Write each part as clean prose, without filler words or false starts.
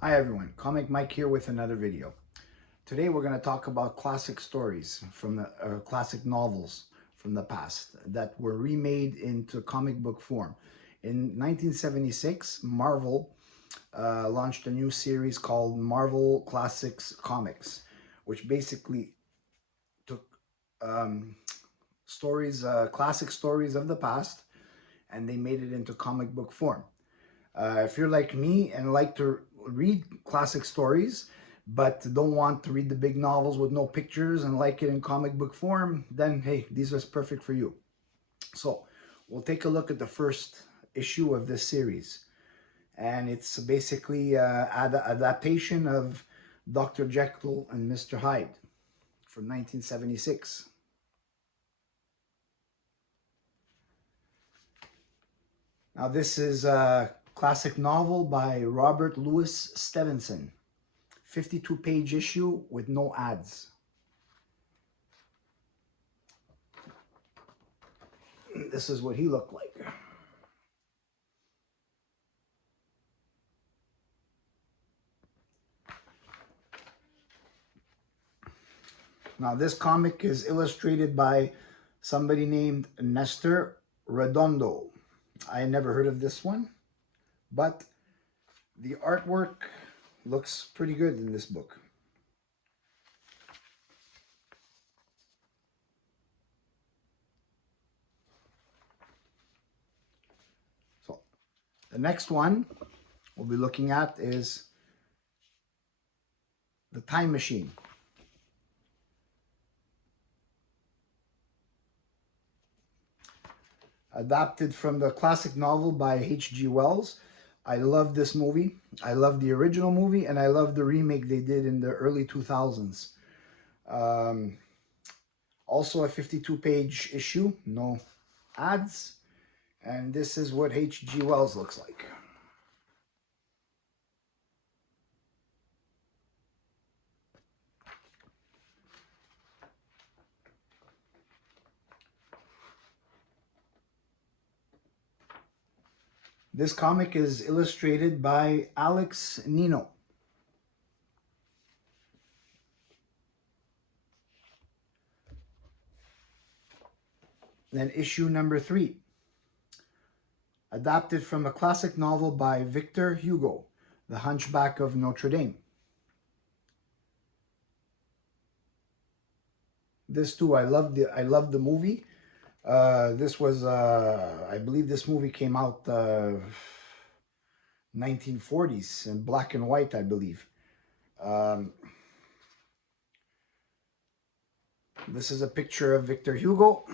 Hi everyone, Comic Mike here with another video. Today we're going to talk about classic stories from the classic novels from the past that were remade into comic book form. In 1976, Marvel launched a new series called Marvel Classics Comics, which basically took um, stories, classic stories of the past, and they made it into comic book form. If you're like me and like to read classic stories, but don't want to read the big novels with no pictures and like it in comic book form, then hey, these are perfect for you. So we'll take a look at the first issue of this series. And it's basically an adaptation of Dr. Jekyll and Mr. Hyde from 1976. Now this is a classic novel by Robert Louis Stevenson. 52-page issue with no ads. This is what he looked like. Now this comic is illustrated by somebody named Nestor Redondo. I never heard of this one, but the artwork looks pretty good in this book. So the next one we'll be looking at is The Time Machine. Adapted from the classic novel by H.G. Wells. I love this movie. I love the original movie, and I love the remake they did in the early 2000s. Um, Also a 52-page issue, no ads. And this is what H.G. Wells looks like. This comic is illustrated by Alex Nino. Then issue number 3, adapted from a classic novel by Victor Hugo, The Hunchback of Notre Dame. This too, I love the movie. This was, I believe this movie came out 1940s in black and white, I believe. Um, this is a picture of Victor Hugo.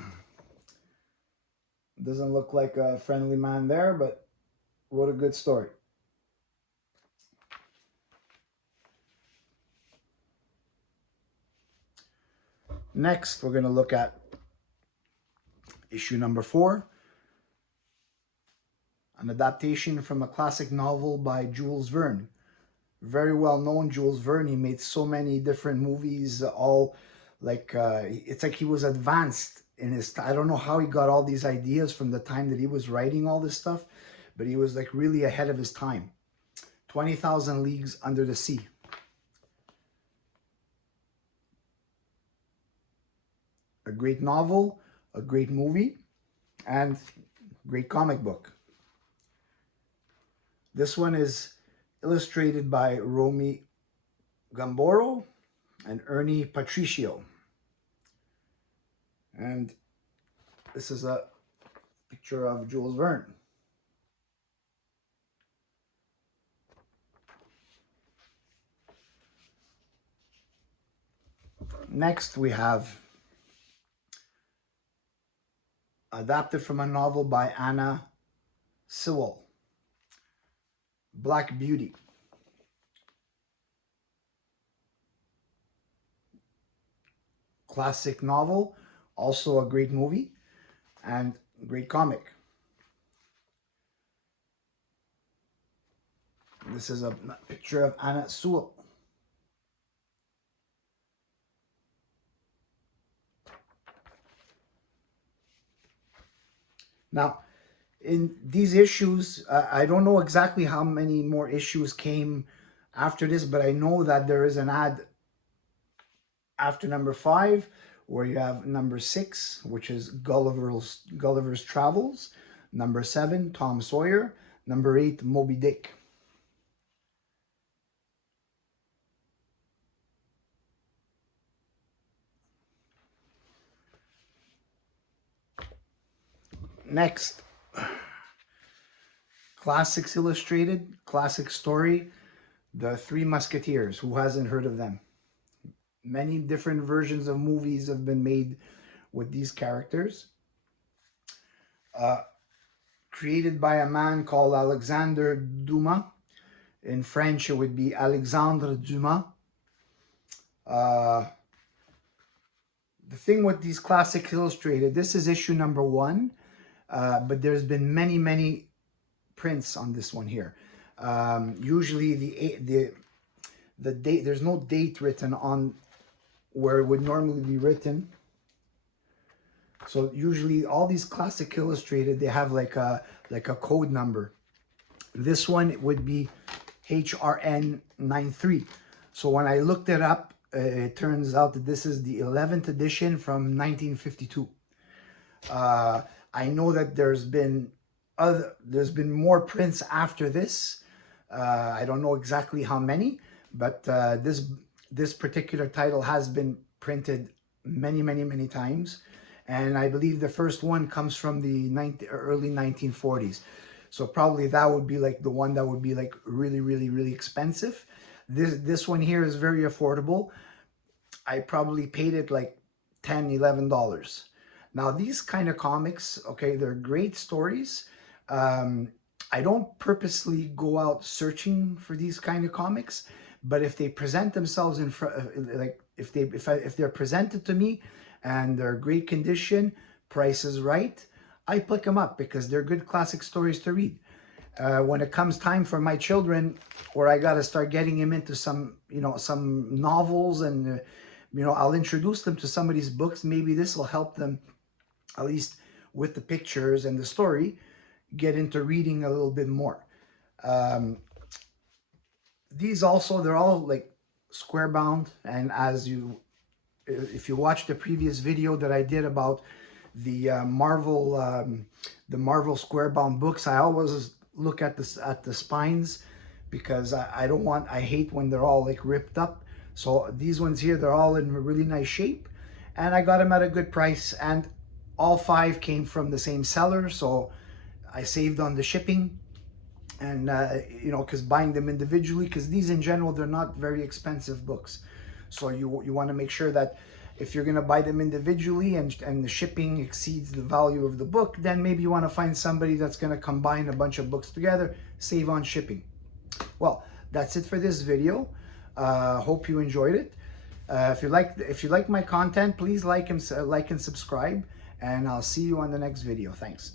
Doesn't look like a friendly man there, but wrote a good story. Next, we're going to look at issue number 4, an adaptation from a classic novel by Jules Verne. Very well known Jules Verne. He made so many different movies, all like, it's like he was advanced in his, I don't know how he got all these ideas from the time that he was writing all this stuff, but he was like really ahead of his time. 20,000 Leagues Under the Sea. A great novel, a great movie, and great comic book. This one is illustrated by Romy Gamboro and Ernie Patricio. And this is a picture of Jules Verne. Next, we have adapted from a novel by Anna Sewell, Black Beauty. Classic novel, also a great movie, and great comic. This is a picture of Anna Sewell. Now, in these issues, I don't know exactly how many more issues came after this, but I know that there is an ad after number 5 where you have number 6, which is Gulliver's Travels, number 7, Tom Sawyer, number 8, Moby Dick. Next, Classics Illustrated, classic story, The Three Musketeers. Who hasn't heard of them? Many different versions of movies have been made with these characters. Created by a man called Alexandre Dumas. In French, it would be Alexandre Dumas. The thing with these Classics Illustrated, this is issue number 1, but there's been many, many prints on this one here. Usually the date, there's no date written on where it would normally be written. So usually all these Classic Illustrated, they have like a code number. This one would be HRN93. So when I looked it up, it turns out that this is the 11th edition from 1952. I know that there's been more prints after this. I don't know exactly how many, but this particular title has been printed many times, and I believe the first one comes from the early 1940s. So probably that would be like the one that would be like really expensive. This one here is very affordable. I probably paid it like $10–11. Now these kind of comics, okay, they're great stories. I don't purposely go out searching for these kind of comics, but if they present themselves in front, like if they're presented to me and they're great condition, price is right, I pick them up because they're good classic stories to read. When it comes time for my children, where I got to start getting them into some, some novels, and I'll introduce them to some of these books. Maybe this will help them, at least with the pictures and the story, get into reading a little bit more. These also, they're all like square bound, and if you watch the previous video that I did about the Marvel square bound books, I always look at the spines, because I hate when they're all like ripped up. So these ones here, they're all in really nice shape, and I got them at a good price, and all 5 came from the same seller, so I saved on the shipping. And because buying them individually, because these in general, they're not very expensive books, so you want to make sure that if you're going to buy them individually and the shipping exceeds the value of the book, then maybe you want to find somebody that's going to combine a bunch of books together, save on shipping. Well, that's it for this video. Hope you enjoyed it. If you like my content, please like and subscribe, and I'll see you on the next video. Thanks.